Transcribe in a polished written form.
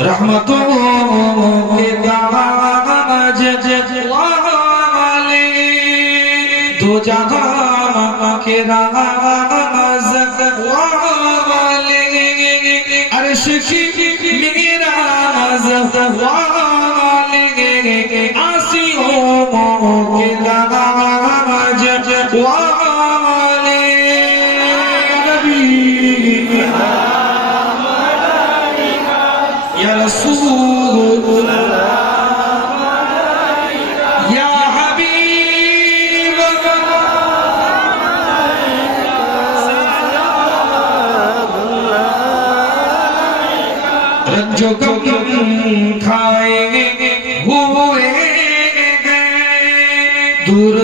रहमतों के ताज वाले, दो जहां के राज वाले, अर्श की मेराज वाले, आसियों के ताज वाले, नबी या रसूल या हबीब रंजो गम खाए हुए गए दूर